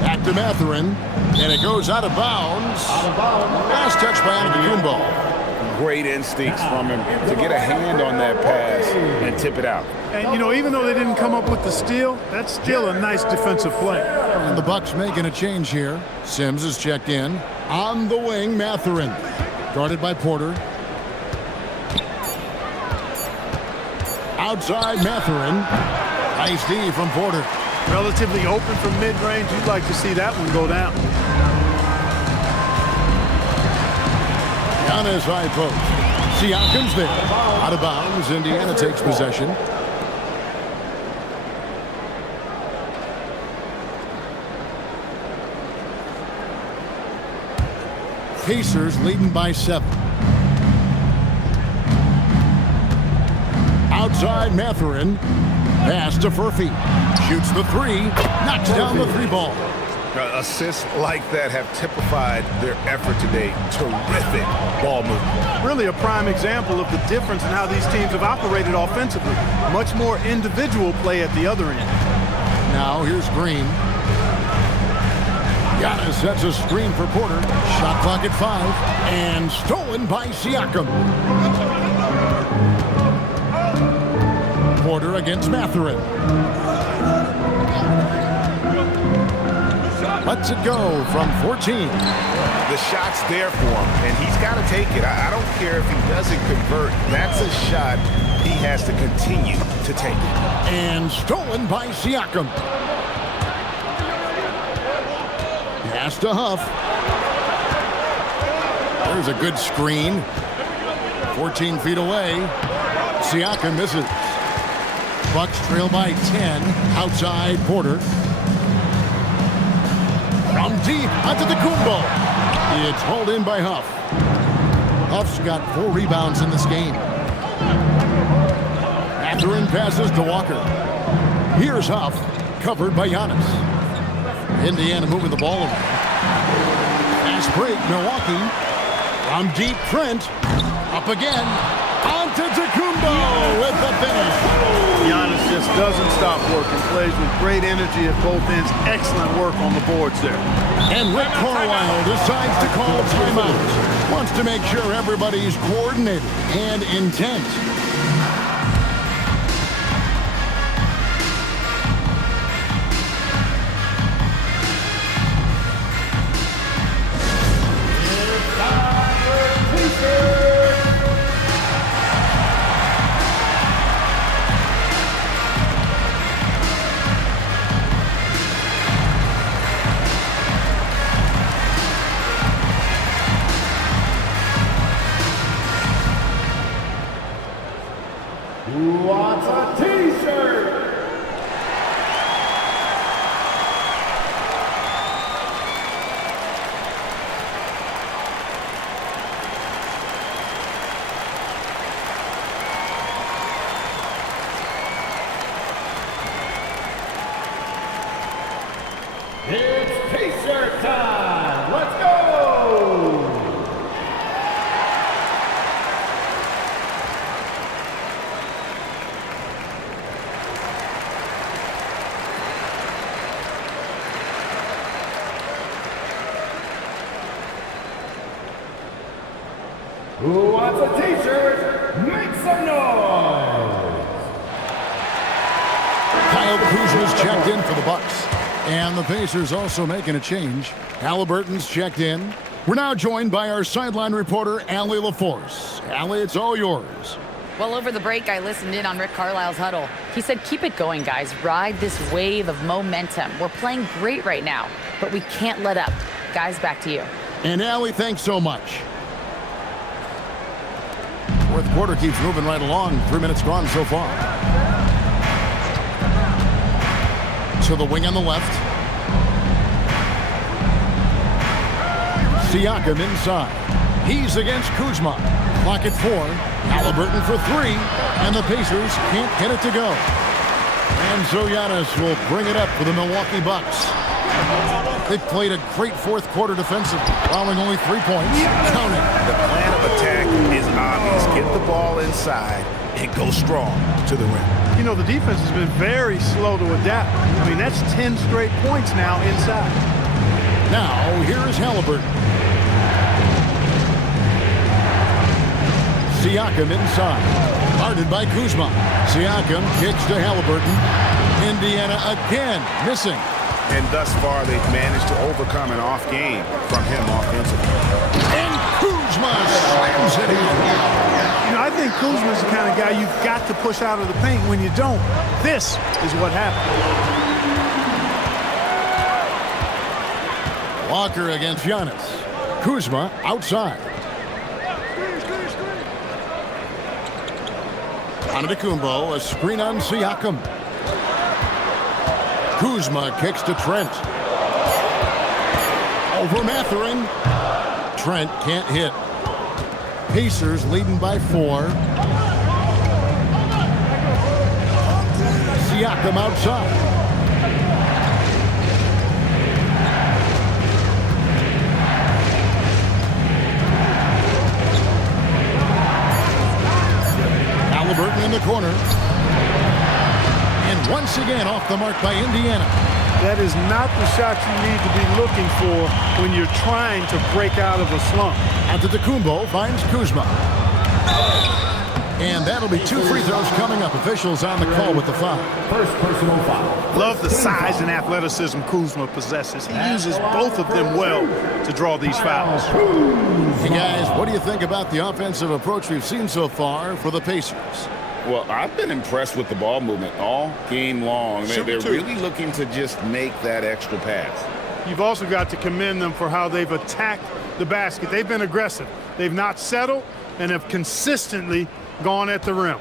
Back to Mathurin. And it goes out of bounds. Last touch by Antetokounmpo. Great instincts from him to get a hand on that pass and tip it out. And, you know, even though they didn't come up with the steal, that's still a nice defensive play. And the Bucks making a change here. Sims is checked in. On the wing, Mathurin. Guarded by Porter. Outside, Mathurin. Nice D from Porter. Relatively open from mid-range. You'd like to see that one go down. On his high post. Siakam's there. Out of bounds. Indiana takes possession. Pacers leading by 7. Outside Mathurin. Pass to Furphy. Shoots the 3. Knocks down the 3 ball. Assists like that have typified their effort today. Terrific ball movement. Really a prime example of the difference in how these teams have operated offensively. Much more individual play at the other end. Now here's Green. Giannis sets a screen for Porter. Shot clock at 5. And stolen by Siakam. Porter against Mathurin. Lets it go from 14. The shot's there for him, and he's got to take it. I don't care if he doesn't convert. That's a shot he has to continue to take. And stolen by Siakam. Pass to Huff. There's a good screen. 14 feet away. Siakam misses. Bucks trail by 10. Outside Porter. From deep onto the Kumbo. It's hauled in by Huff. Huff's got 4 rebounds in this game. Mathurin passes to Walker. Here's Huff, covered by Giannis. Indiana moving the ball around. Fast break, Milwaukee. From deep, Trent. Up again. Onto Tacumbo with the finish. Giannis just doesn't stop working. Plays with great energy at both ends. Excellent work on the boards there. And Rick Carlisle decides to call timeout. Wants to make sure everybody's coordinated and intent. Who wants a t-shirt? It's t-shirt time. Let's go. Who wants a t-shirt? Make some noise! Kyle Kuzma's checked in for the Bucks. And the Pacers also making a change. Halliburton's checked in. We're now joined by our sideline reporter, Allie LaForce. Allie, it's all yours. Well, over the break, I listened in on Rick Carlisle's huddle. He said, keep it going, guys. Ride this wave of momentum. We're playing great right now, but we can't let up. Guys, back to you. And Allie, thanks so much. Fourth quarter keeps moving right along. 3 minutes gone so far. To the wing on the left. Siakam inside. He's against Kuzma. Clock at 4. Halliburton for 3. And the Pacers can't get it to go. And so Giannis will bring it up for the Milwaukee Bucks. They've played a great fourth quarter defensively, allowing only 3 points. Counting. The plan of attack is obvious. Get the ball inside and go strong to the rim. You know, the defense has been very slow to adapt. I mean, that's 10 straight points now inside. Now, here's Halliburton. Siakam inside. Guarded by Kuzma. Siakam kicks to Halliburton. Indiana again missing. And thus far, they've managed to overcome an off game from him offensively. And Kuzma slams it in. You know, I think Kuzma's the kind of guy you've got to push out of the paint. When you don't, this is what happens. Walker against Giannis. Kuzma outside. Antetokounmpo, a screen on Siakam. Kuzma kicks to Trent. Over Mathurin. Trent can't hit. Pacers leading by 4. Siakam outside. Halliburton in the corner. And once again off the mark by Indiana. That is not the shot you need to be looking for when you're trying to break out of a slump. Antetokounmpo finds Kuzma. And that'll be 2 free throws coming up. Officials on the call with the foul. First personal foul. Love the size and athleticism Kuzma possesses. He uses both of them well to draw these fouls. Hey guys, what do you think about the offensive approach we've seen so far for the Pacers? Well, I've been impressed with the ball movement all game long. They're really looking to just make that extra pass. You've also got to commend them for how they've attacked the basket. They've been aggressive. They've not settled and have consistently gone at the rim.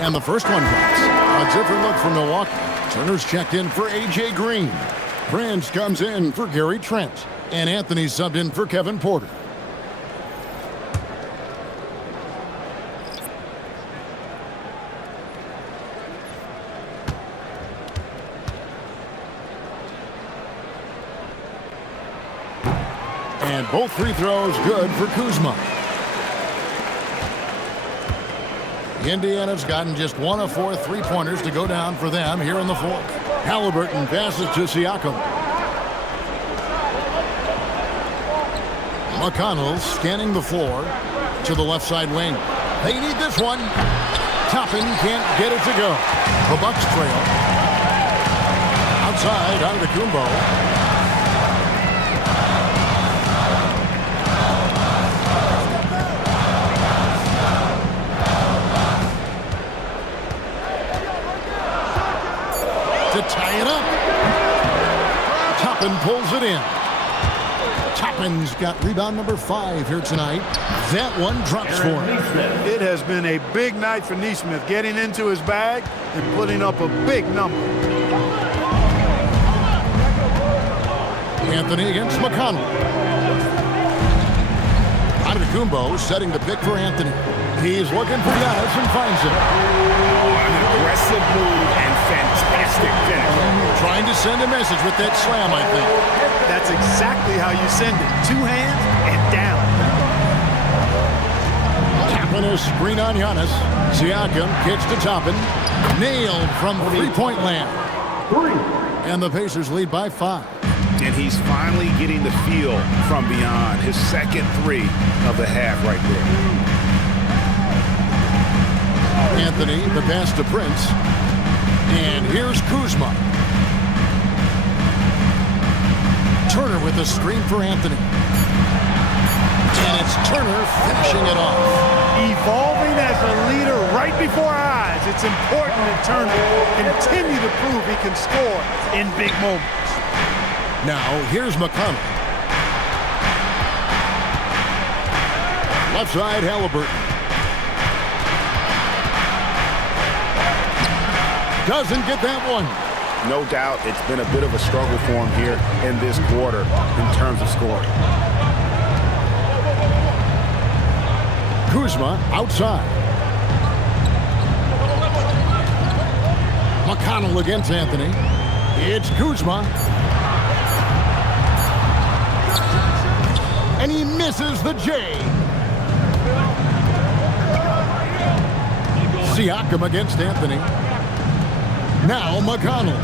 And the first one drops. A different look from Milwaukee. Turner's checked in for A.J. Green. Prince comes in for Gary Trent. And Anthony subbed in for Kevin Porter. And both free throws good for Kuzma. Indiana's gotten just 1 of 4 3-pointers to go down for them here in the fourth. Halliburton passes to Siakam. McConnell scanning the floor to the left side wing. They need this one. Toppin can't get it to go. The Bucks trail. Outside, Antetokounmpo. To tie it up. Toppin pulls it in. Toppin's got rebound number 5 here tonight. That one drops for him. It has been a big night for Naismith, getting into his bag and putting up a big number. Anthony against McConnell. Antetokounmpo setting the pick for Anthony. He's looking for Giannis and finds him. An aggressive move and fantastic finish. Trying to send a message with that slam, I think. That's exactly how you send it. 2 hands and down. Tapping a screen on Giannis. Siakam kicks to Toppin. Nailed from 3-point land. And the Pacers lead by 5. And he's finally getting the feel from beyond. His second 3 of the half right there. Anthony, the pass to Prince. And here's Kuzma. Turner with the screen for Anthony. And it's Turner finishing it off. Evolving as a leader right before our eyes. It's important that Turner continue to prove he can score in big moments. Now, here's McConnell. Left side, Halliburton. Doesn't get that one. No doubt it's been a bit of a struggle for him here in this quarter in terms of scoring. Kuzma outside. McConnell against Anthony. It's Kuzma. And he misses the J. Siakam against Anthony. Now McConnell.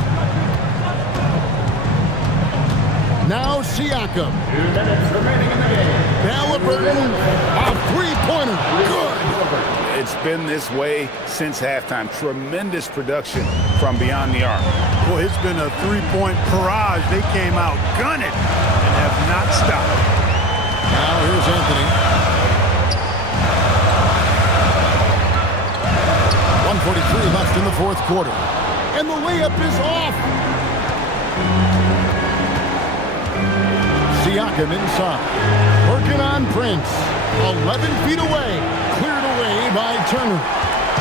Now Siakam. 2 minutes remaining in the game. Halliburton, a 3-pointer. Good. It's been this way since halftime. Tremendous production from beyond the arc. Well, it's been a 3-point barrage. They came out gunning and have not stopped. Now here's Anthony. 1:43 left in the fourth quarter. And the layup is off. Siakam inside. Working on Prince. 11 feet away. Cleared away by Turner.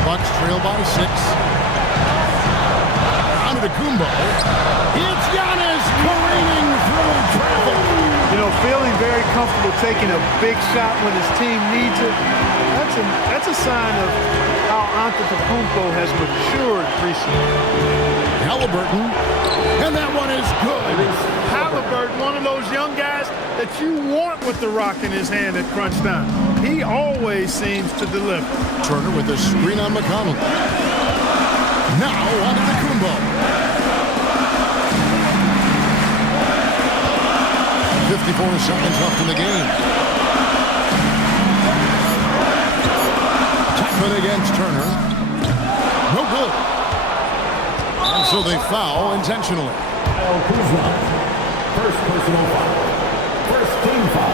Bucks trail by 6. Antetokounmpo. It's Giannis careening through traffic. You know, feeling very comfortable taking a big shot when his team needs it. That's a sign of how Antetokounmpo has matured recently. Halliburton, and that one is good. Halliburton, one of those young guys that you want with the rock in his hand at crunch time. He always seems to deliver. Turner with the screen on McConnell. Now on to the Kumbo. 54 seconds left in the game. Tapman against Turner. No good. And so they foul intentionally. Kyle Kuzma. First personal foul. First team foul.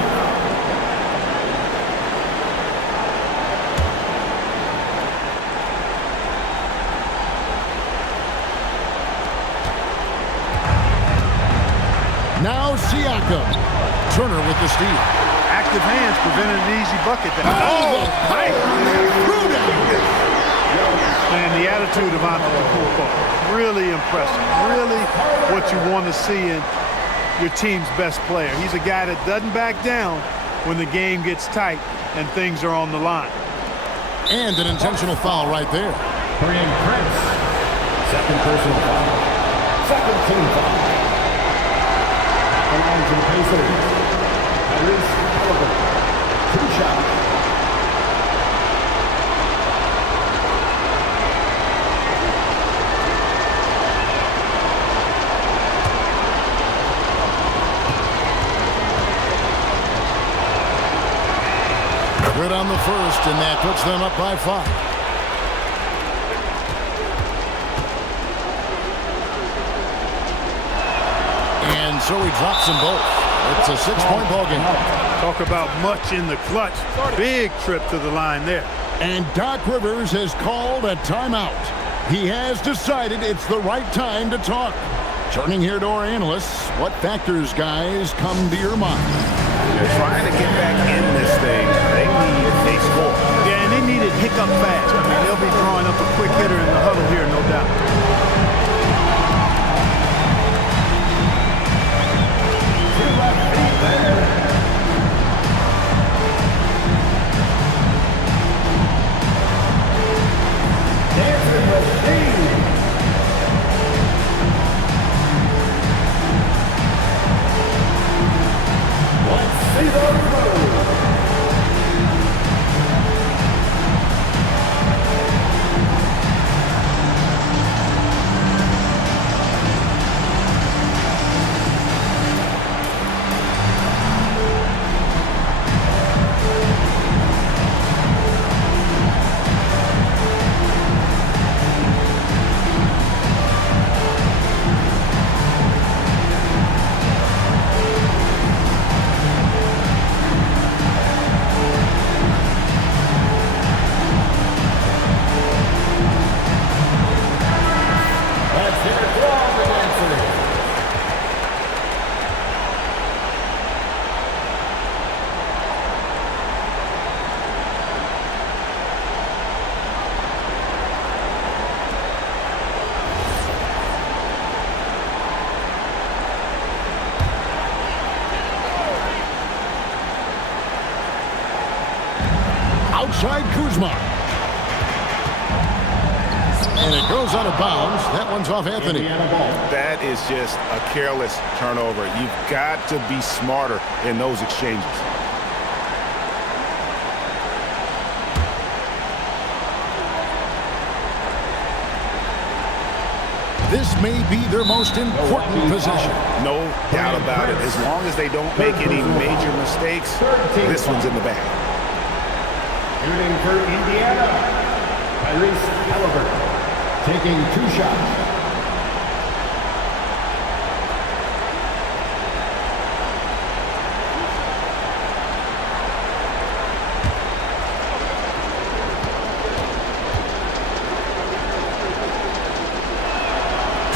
Now Siakam. Turner with the steal. Active hands prevented an easy bucket. And the attitude of Antetokounmpo, really impressive. Really what you want to see in your team's best player. He's a guy that doesn't back down when the game gets tight and things are on the line. And an intentional foul right there. Brian Prince. Second personal foul. Second team foul. Along to the Pacers. Tyrese Halliburton. 2 shots. Good on the first, and that puts them up by 5. And so he drops them both. It's a 6-point ball game. Talk about much in the clutch. Big trip to the line there. And Doc Rivers has called a timeout. He has decided it's the right time to talk. Turning here to our analysts, what factors, guys, come to your mind? They're trying to get back in this thing. They need a score. Yeah, and they need it hiccup fast. I mean, they'll be drawing up a quick hitter in the huddle here, no doubt. Outside Kuzma. And it goes out of bounds. That one's off Anthony. That is just a careless turnover. You've got to be smarter in those exchanges. This may be their most important possession. No doubt about it. As long as they don't make any major mistakes, this one's in the bag. Shooting for Indiana, Tyrese Halliburton, taking 2 shots.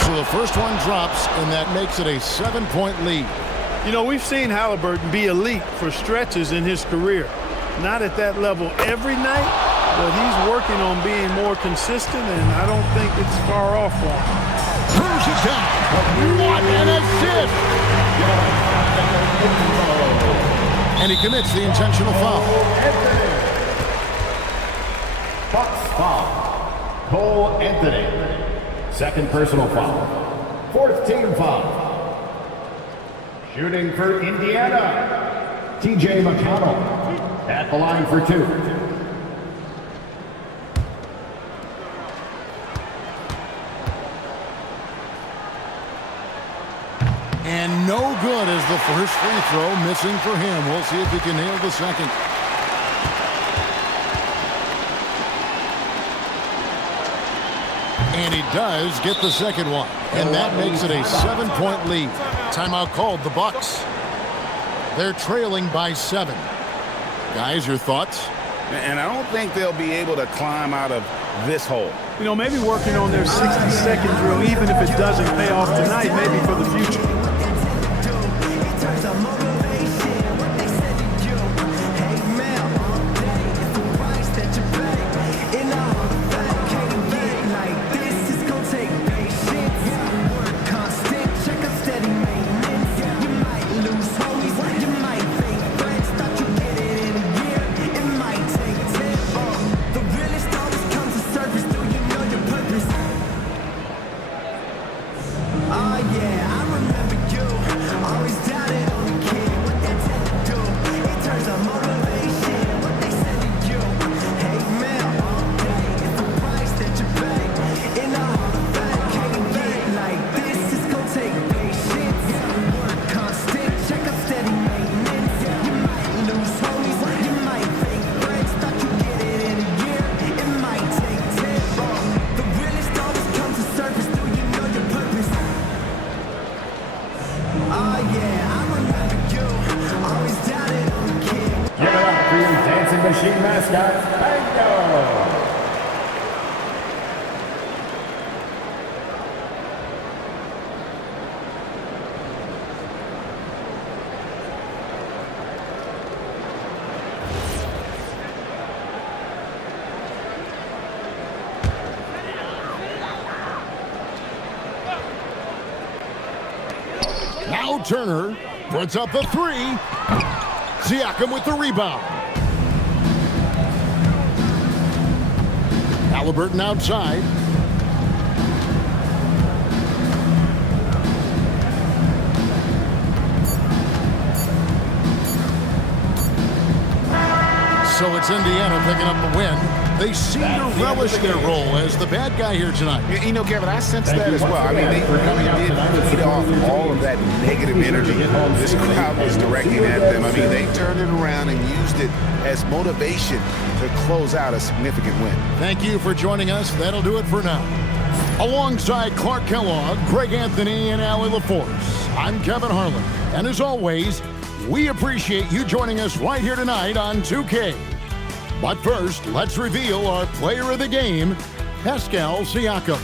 So the first one drops, and that makes it a 7-point lead. You know, we've seen Halliburton be elite for stretches in his career. Not at that level every night, but he's working on being more consistent, and I don't think it's far off for him. Throws it down. What an assist! And he commits the intentional foul. Bucks foul. Cole Anthony. Second personal foul. 4th team foul. Shooting for Indiana, TJ McConnell. At the line for 2. And no good as the first free throw, missing for him. We'll see if he can nail the second. And he does get the second one. And that makes it a 7-point lead. Timeout called, the Bucks. They're trailing by 7. Guys, your thoughts? And I don't think they'll be able to climb out of this hole. You know, maybe working on their 60-second drill, even if it doesn't pay off tonight, maybe for the future. Machine mascot, Bingo! Now Turner puts up the 3. Siakam with the rebound. Halliburton outside. So it's Indiana picking up the win. They seem to relish their role as the bad guy here tonight. You know, Kevin, I sense that as well. I mean, they really did feed off all of that negative energy this crowd was directing at them. I mean, they turned it around and used it as motivation to close out a significant win. Thank you for joining us. That'll do it for now. Alongside Clark Kellogg, Greg Anthony, and Allie LaForce, I'm Kevin Harlan. And as always, we appreciate you joining us right here tonight on 2K. But first, let's reveal our player of the game, Pascal Siakam.